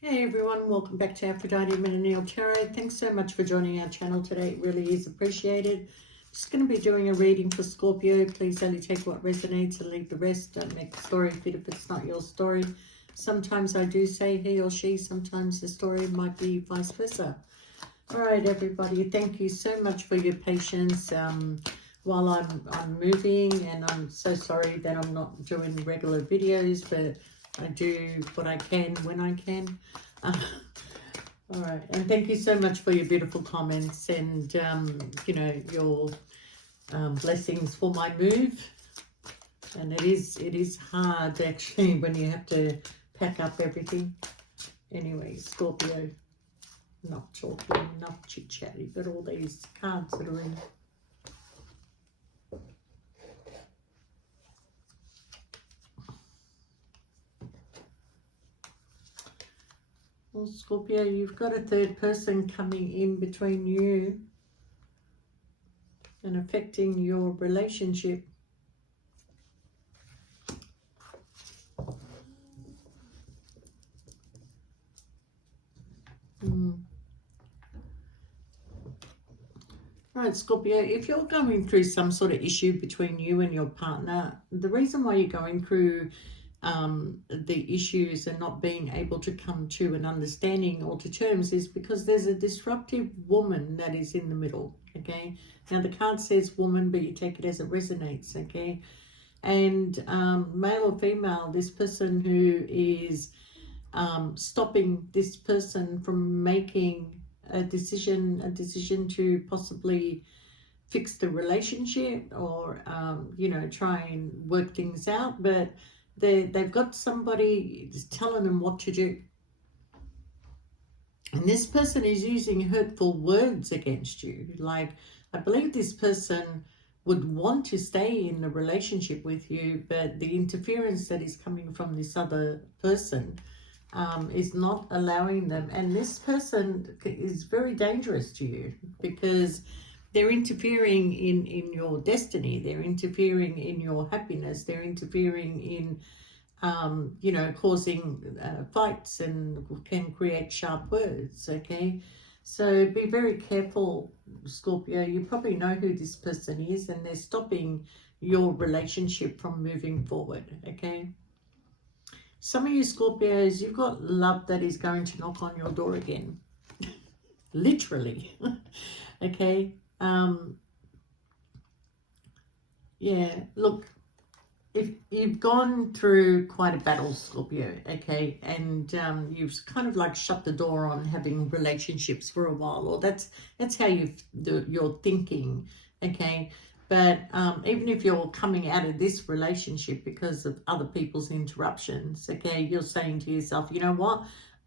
Hey everyone, welcome back to Aphrodite Menonil Tarot. Thanks so much for joining our channel today. It really is appreciated. Just going to be doing a reading for Scorpio. Please only take what resonates and leave the rest. Don't make the story fit if it's not your story. Sometimes I do say he or she, sometimes the story might be vice versa. All right, everybody, thank you so much for your patience while I'm moving, and I'm so sorry that I'm not doing regular videos, but I do what I can when I can. All right, and thank you so much for your beautiful comments and you know, your blessings for my move. And it is hard actually when you have to pack up everything. Anyway, Scorpio, enough talking, enough chit chatty, but all these cards that are in. Well, Scorpio, you've got a third person coming in between you and affecting your relationship. Right, Scorpio, if you're going through some sort of issue between you and your partner, the reason why you're going through the issues and not being able to come to an understanding or to terms is because there's a disruptive woman that is in the middle, okay? Now, the card says woman, but you take it as it resonates, okay? And male or female, this person who is stopping this person from making a decision to possibly fix the relationship or you know, try and work things out, but they've got somebody telling them what to do, and this person is using hurtful words against you. Like, I believe this person would want to stay in the relationship with you, but the interference that is coming from this other person is not allowing them. And this person is very dangerous to you because they're interfering in your destiny. They're interfering in your happiness. They're interfering in, you know, causing fights and can create sharp words, okay? So be very careful, Scorpio. You probably know who this person is, and they're stopping your relationship from moving forward, okay? Some of you Scorpios, you've got love that is going to knock on your door again. Literally. Okay. Yeah, look, if you've gone through quite a battle, Scorpio, okay, and you've kind of like shut the door on having relationships for a while, or that's how you're thinking, okay. But even if you're coming out of this relationship because of other people's interruptions, okay, you're saying to yourself, you know what?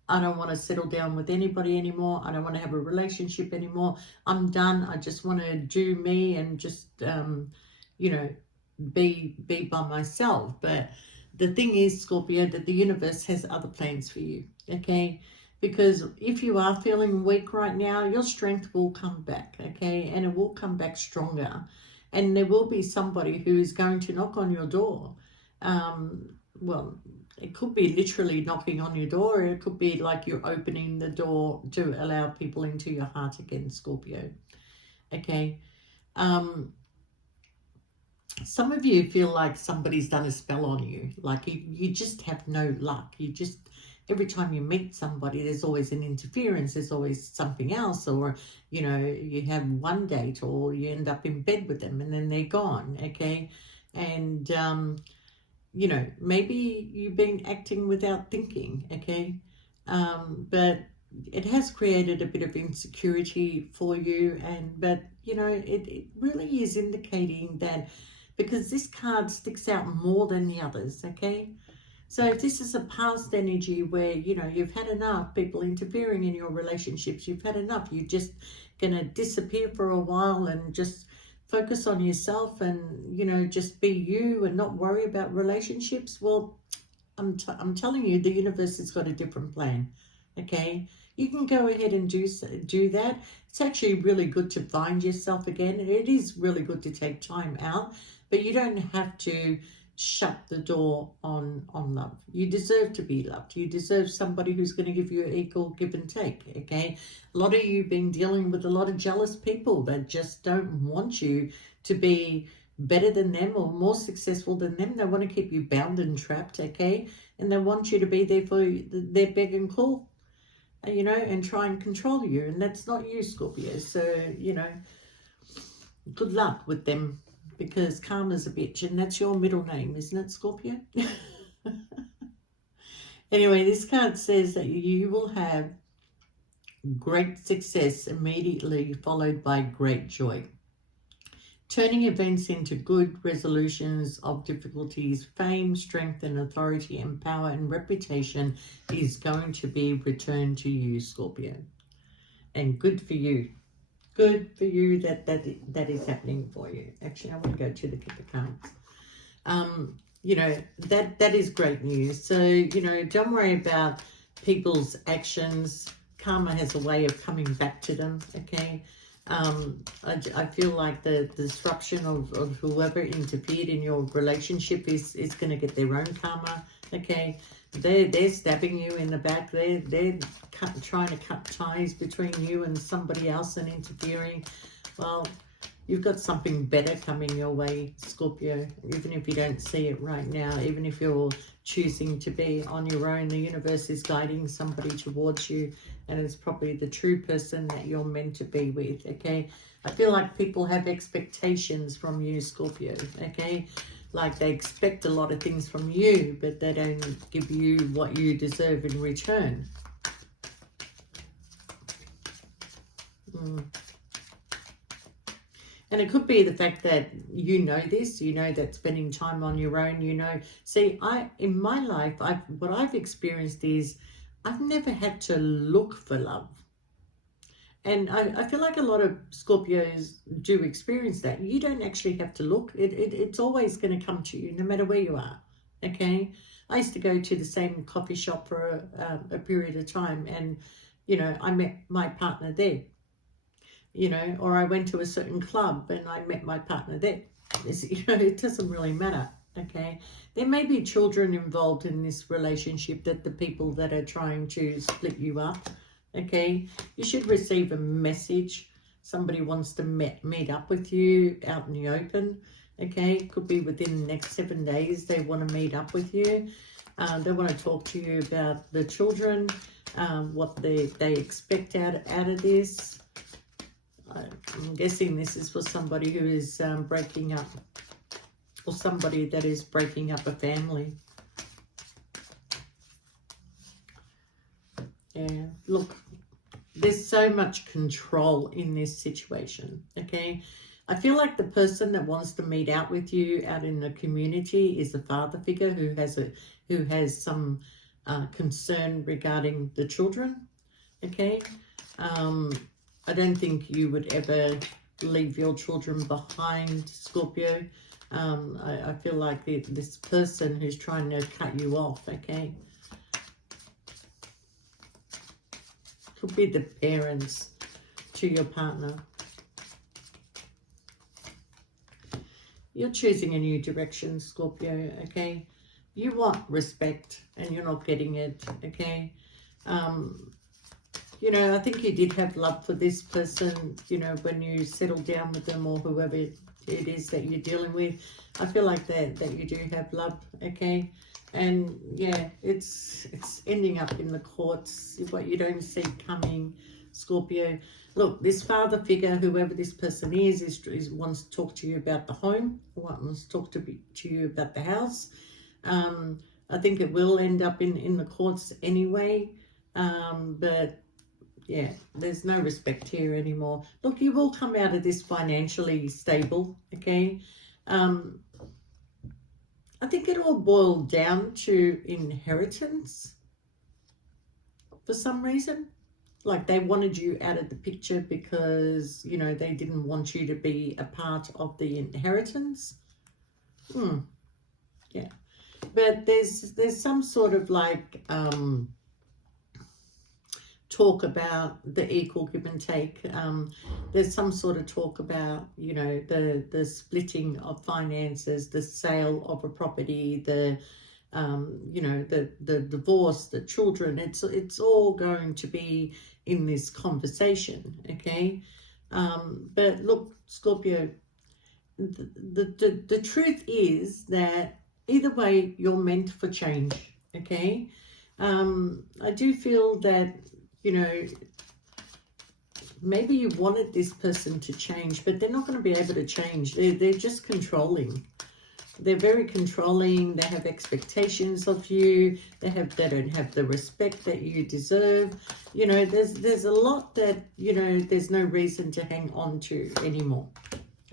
I don't want to settle down with anybody anymore. I don't want to have a relationship anymore. I'm done. I just want to do me and just, you know, be by myself. But the thing is, Scorpio, that the universe has other plans for you, okay? Because if you are feeling weak right now, your strength will come back, okay? And it will come back stronger. And there will be somebody who is going to knock on your door. Well, it could be literally knocking on your door, or it could be like you're opening the door to allow people into your heart again, Scorpio. Okay. Some of you feel like somebody's done a spell on you. Like you just have no luck. You just, every time you meet somebody, there's always an interference. There's always something else, or, you know, you have one date or you end up in bed with them and then they're gone, okay? And, you know, maybe you've been acting without thinking, okay? But it has created a bit of insecurity for you, but, you know, it really is indicating that, because this card sticks out more than the others, okay? So if this is a past energy where, you know, you've had enough people interfering in your relationships, you've had enough, you're just going to disappear for a while and just focus on yourself and, you know, just be you and not worry about relationships, well, I'm telling you, the universe has got a different plan, okay? You can go ahead and do that. It's actually really good to find yourself again. It is really good to take time out, but you don't have to shut the door on love. You deserve to be loved. You deserve somebody who's going to give you equal give and take, okay? A lot of you been dealing with a lot of jealous people that just don't want you to be better than them or more successful than them. They want to keep you bound and trapped, okay? And they want you to be there for their beck and call, you know, and try and control you. And that's not you, Scorpio. So, you know, good luck with them, because karma's a bitch, and that's your middle name, isn't it, Scorpio? Anyway, this card says that you will have great success immediately followed by great joy. Turning events into good resolutions of difficulties, fame, strength and authority and power and reputation is going to be returned to you, Scorpio. And good for you. Good for you that is happening for you. Actually, I want to go to the King of Cards. You know, that is great news. So, you know, don't worry about people's actions. Karma has a way of coming back to them, okay? I feel like the disruption of whoever interfered in your relationship is going to get their own karma, okay? They're stabbing you in the back. They're trying to cut ties between you and somebody else and interfering. Well, you've got something better coming your way, Scorpio, even if you don't see it right now, even if you're choosing to be on your own. The universe is guiding somebody towards you, and it's probably the true person that you're meant to be with, okay? I feel like people have expectations from you, Scorpio, okay? Like they expect a lot of things from you, but they don't give you what you deserve in return. And it could be the fact that you know this, you know that spending time on your own, you know. See, in my life, what I've experienced is I've never had to look for love. And I feel like a lot of Scorpios do experience that. You don't actually have to look. It's always going to come to you, no matter where you are, okay? I used to go to the same coffee shop for a period of time, and, you know, I met my partner there. You know, or I went to a certain club and I met my partner there. You know, it doesn't really matter, okay? There may be children involved in this relationship, that the people that are trying to split you up, okay? You should receive a message. Somebody wants to meet up with you out in the open, okay? It could be within the next 7 days they want to meet up with you. They want to talk to you about the children, what they expect out of this. I'm guessing this is for somebody who is breaking up, or somebody that is breaking up a family. Yeah, look, there's so much control in this situation, okay? I feel like the person that wants to meet out with you out in the community is a father figure who has some concern regarding the children, okay? I don't think you would ever leave your children behind, Scorpio. I feel like this person who's trying to cut you off, okay? Could be the parents to your partner. You're choosing a new direction, Scorpio, okay? You want respect and you're not getting it, okay? You know, I think you did have love for this person, you know, when you settled down with them, or whoever it is that you're dealing with. I feel like that you do have love, okay? And yeah, it's ending up in the courts, what you don't see coming, Scorpio. Look, this father figure, whoever this person is wants to talk to you about the home, wants to talk to you about the house. I think it will end up in the courts anyway, but yeah, there's no respect here anymore. Look, you will come out of this financially stable, okay? I think it all boiled down to inheritance for some reason. Like they wanted you out of the picture because, you know, they didn't want you to be a part of the inheritance. Yeah. But there's some sort of like talk about the equal give and take. There's some sort of talk about, you know, the splitting of finances, the sale of a property, the you know, the divorce, the children. It's all going to be in this conversation, okay? But look, Scorpio, the truth is that either way, you're meant for change, okay? I do feel that, you know, maybe you wanted this person to change, but they're not going to be able to change. They're just controlling. They're very controlling. They have expectations of you. They don't have the respect that you deserve. You know, there's a lot that, you know, there's no reason to hang on to anymore.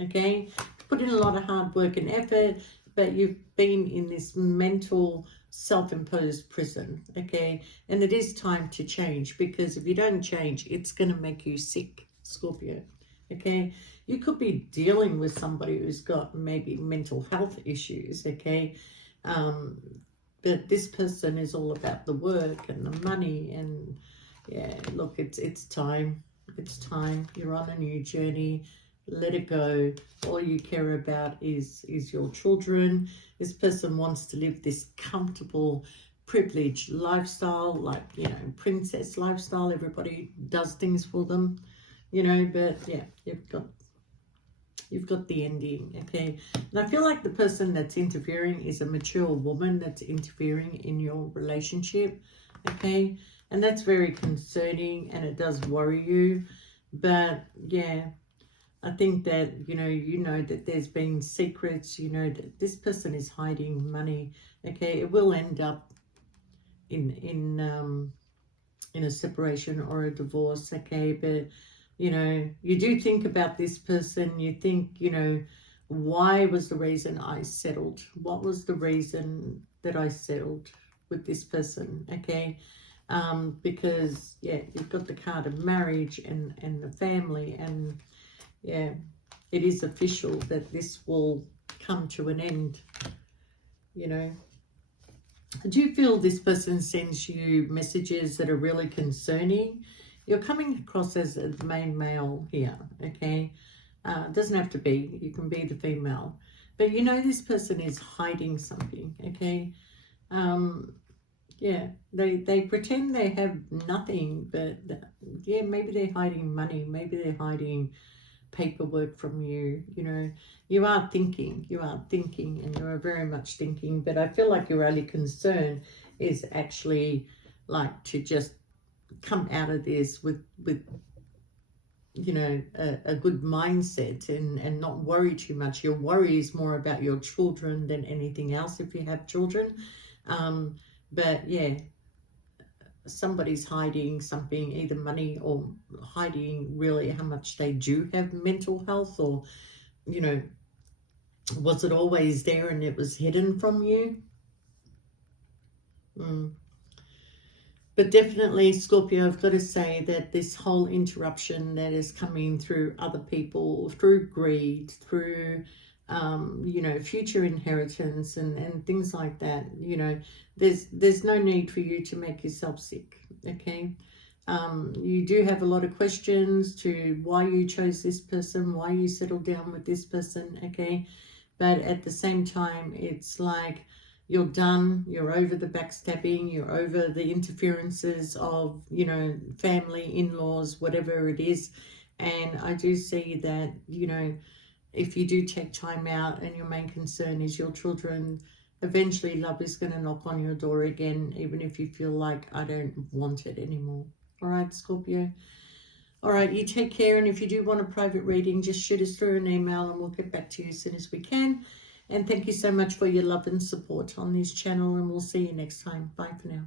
Okay? Put in a lot of hard work and effort, but you've been in this mental self-imposed prison. Okay? And it is time to change, because if you don't change, it's going to make you sick, Scorpio. Okay? You could be dealing with somebody who's got maybe mental health issues, okay? But this person is all about the work and the money, and yeah, look, it's time. It's time. You're on a new journey. Let it go. All you care about is your children. This person wants to live this comfortable, privileged lifestyle, like, you know, princess lifestyle. Everybody does things for them, you know, but yeah, you've got the ending, okay? And I feel like the person that's interfering is a mature woman that's interfering in your relationship, okay? And that's very concerning, and it does worry you. But yeah, I think that, you know that there's been secrets, you know that this person is hiding money, okay? It will end up in a separation or a divorce, okay? But you know, you do think about this person. You think, you know, why was the reason I settled? What was the reason that I settled with this person? Okay. Because yeah, you've got the card of marriage and the family, and yeah, it is official that this will come to an end, you know. I do feel this person sends you messages that are really concerning. You're coming across as the main male here, okay? It doesn't have to be. You can be the female. But you know this person is hiding something, okay? Yeah, they pretend they have nothing, but yeah, maybe they're hiding money. Maybe they're hiding paperwork from you. You know, you are thinking, and you are very much thinking. But I feel like your only concern is actually like to just come out of this with you know, a good mindset and not worry too much. Your worry is more about your children than anything else, if you have children. But yeah, somebody's hiding something, either money or hiding really how much they do have mental health, or, you know, was it always there and it was hidden from you? But definitely, Scorpio, I've got to say that this whole interruption that is coming through other people, through greed, through, you know, future inheritance and things like that, you know, there's no need for you to make yourself sick, okay? You do have a lot of questions to why you chose this person, why you settled down with this person, okay? But at the same time, it's like, you're done, you're over the backstabbing, you're over the interferences of, you know, family, in-laws, whatever it is. And I do see that, you know, if you do take time out and your main concern is your children, eventually love is going to knock on your door again, even if you feel like, I don't want it anymore. All right, Scorpio? All right, you take care. And if you do want a private reading, just shoot us through an email and we'll get back to you as soon as we can. And thank you so much for your love and support on this channel, and we'll see you next time. Bye for now.